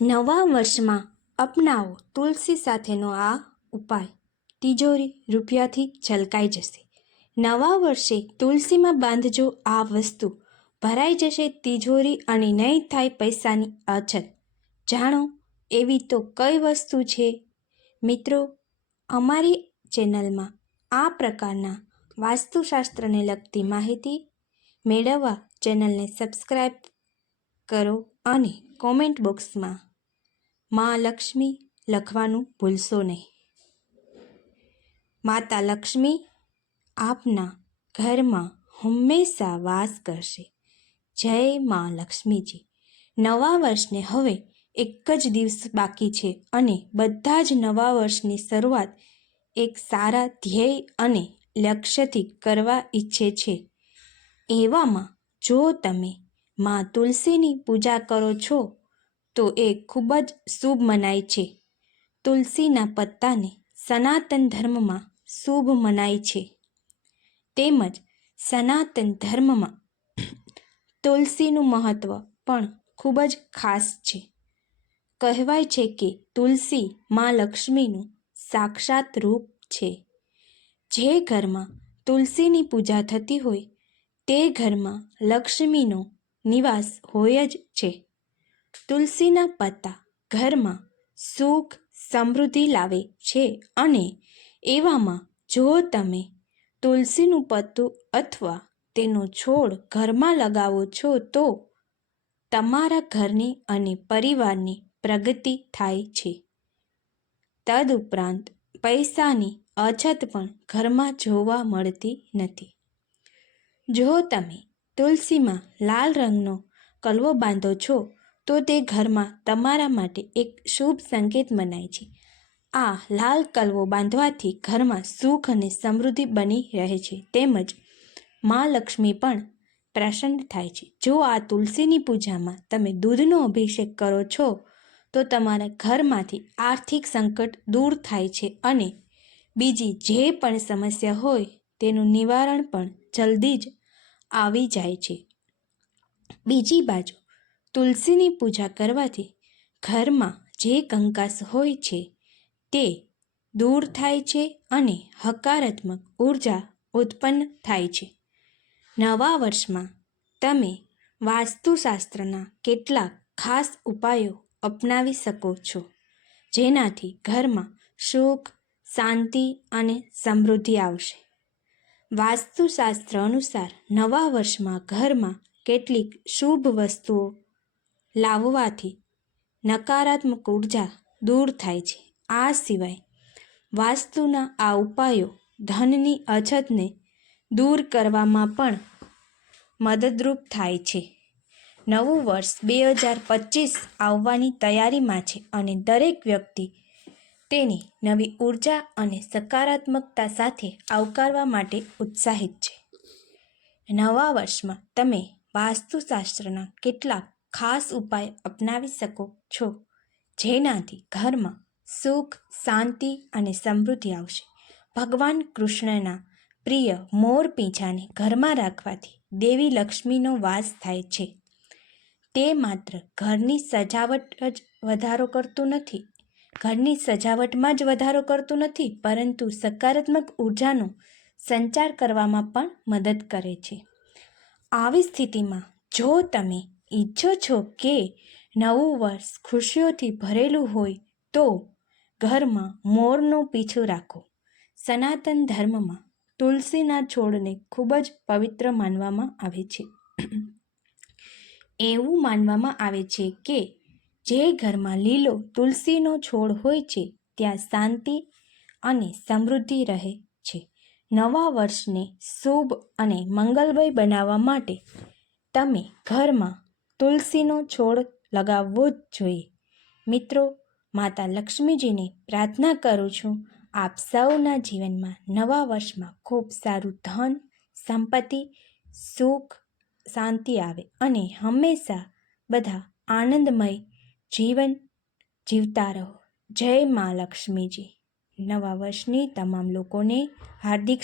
નવા વર્ષમાં અપનાવો તુલસી સાથેનો આ ઉપાય. તિજોરી રૂપિયાથી છલકાઈ જશે. નવા વર્ષે તુલસીમાં બાંધજો આ વસ્તુ, ભરાઈ જશે તિજોરી અને નહીં થાય પૈસાની અછત. જાણો એવી તો કઈ વસ્તુ છે? મિત્રો, અમારી ચેનલમાં આ પ્રકારના વાસ્તુશાસ્ત્રને લગતી માહિતી મેળવવા ચેનલને સબસ્ક્રાઈબ કરો અને કોમેન્ટ બોક્સમાં માં લક્ષ્મી લખવાનું ભૂલશો નહીં. માતા લક્ષ્મી આપના ઘરમાં હંમેશા વાસ કરશે. જય માં લક્ષ્મીજી. નવા વર્ષને હવે એક જ દિવસ બાકી છે અને બધા જ નવા વર્ષની શરૂઆત એક સારા ધ્યેય અને લક્ષ્યથી કરવા ઈચ્છે છે. એવામાં જો તમે માં તુલસીની પૂજા કરો છો તો એ ખૂબ જ શુભ મનાય છે. તુલસીના પત્તાને સનાતન ધર્મમાં શુભ મનાય છે. તેમજ સનાતન ધર્મમાં તુલસીનું મહત્ત્વ પણ ખૂબ જ ખાસ છે. કહેવાય છે કે તુલસી માં લક્ષ્મીનું સાક્ષાત રૂપ છે. જે ઘરમાં તુલસીની પૂજા થતી હોય તે ઘરમાં લક્ષ્મીનો નિવાસ હોય જ છે. તુલસીના પત્તા ઘરમાં સુખ સમૃદ્ધિ લાવે છે અને એવામાં જો તમે તુલસીનું પત્તું અથવા તેનો છોડ ઘરમાં લગાવો છો તો તમારા ઘરની અને પરિવારની પ્રગતિ થાય છે. તદુપરાંત પૈસાની અછત પણ ઘરમાં જોવા મળતી નથી. જો તમે તુલસીમાં લાલ રંગનો કલવો બાંધો છો તો તે ઘરમાં તમારા માટે એક શુભ સંકેત મનાય છે. આ લાલ કલવો બાંધવાથી ઘરમાં સુખ અને સમૃદ્ધિ બની રહે છે. તેમજ માં લક્ષ્મી પણ પ્રસન્ન થાય છે. જો આ તુલસીની પૂજામાં તમે દૂધનો અભિષેક કરો છો તો તમારા ઘરમાંથી આર્થિક સંકટ દૂર થાય છે અને બીજી જે પણ સમસ્યા હોય તેનું નિવારણ પણ જલ્દી જ આવી જાય છે. બીજી બાજુ તુલસીની પૂજા કરવાથી ઘરમાં જે કંકાસ હોય છે તે દૂર થાય છે અને હકારાત્મક ઉર્જા ઉત્પન્ન થાય છે. નવા વર્ષમાં તમે વાસ્તુશાસ્ત્રના કેટલાક ખાસ ઉપાયો અપનાવી શકો છો જેનાથી ઘરમાં સુખ, શાંતિ અને સમૃદ્ધિ આવશે. વાસ્તુશાસ્ત્ર અનુસાર નવા વર્ષમાં ઘરમાં કેટલીક શુભ વસ્તુઓ લાવવાથી નકારાત્મક ઉર્જા દૂર થાય છે. આ સિવાય વાસ્તુના આ ઉપાયો ધનની અછતને દૂર કરવામાં પણ મદદરૂપ થાય છે. નવું વર્ષ 2025 આવવાની તૈયારીમાં છે અને દરેક વ્યક્તિ તેની નવી ઉર્જા અને સકારાત્મકતા સાથે આવકારવા માટે ઉત્સાહિત છે. નવા વર્ષમાં તમે વાસ્તુશાસ્ત્રના કેટલાક ખાસ ઉપાય અપનાવી શકો છો જેનાથી ઘરમાં સુખ, શાંતિ અને સમૃદ્ધિ આવશે. ભગવાન કૃષ્ણના પ્રિય મોર પીંછાને ઘરમાં રાખવાથી દેવી લક્ષ્મીનો વાસ થાય છે. તે માત્ર ઘરની સજાવટ જ વધારો કરતું નથી, ઘરની સજાવટમાં જ વધારો કરતું નથી પરંતુ સકારાત્મક ઉર્જાનો સંચાર કરવામાં પણ મદદ કરે છે. આવી સ્થિતિમાં જો તમે ઈચ્છો છો કે નવું વર્ષ ખુશીઓથી ભરેલું હોય તો ઘરમાં મોરનો પીંછો રાખો. સનાતન ધર્મમાં તુલસીના છોડને ખૂબ જ પવિત્ર માનવામાં આવે છે. એવું માનવામાં આવે છે કે જે ઘરમાં લીલો તુલસીનો છોડ હોય છે ત્યાં શાંતિ અને સમૃદ્ધિ રહે છે. નવા વર્ષને શુભ અને મંગલમય બનાવવા માટે તમે ઘરમાં તુલસીનો છોડ લગાવવો જ જોઈએ. મિત્રો, માતા લક્ષ્મીજીને પ્રાર્થના કરું છું આપ સૌના જીવનમાં નવા વર્ષમાં ખૂબ સારું ધન, સંપત્તિ, સુખ, શાંતિ આવે અને હંમેશા બધા આનંદમય જીવન જીવતા રહો. જય માં લક્ષ્મીજી. નવા વર્ષની તમામ લોકોને હાર્દિક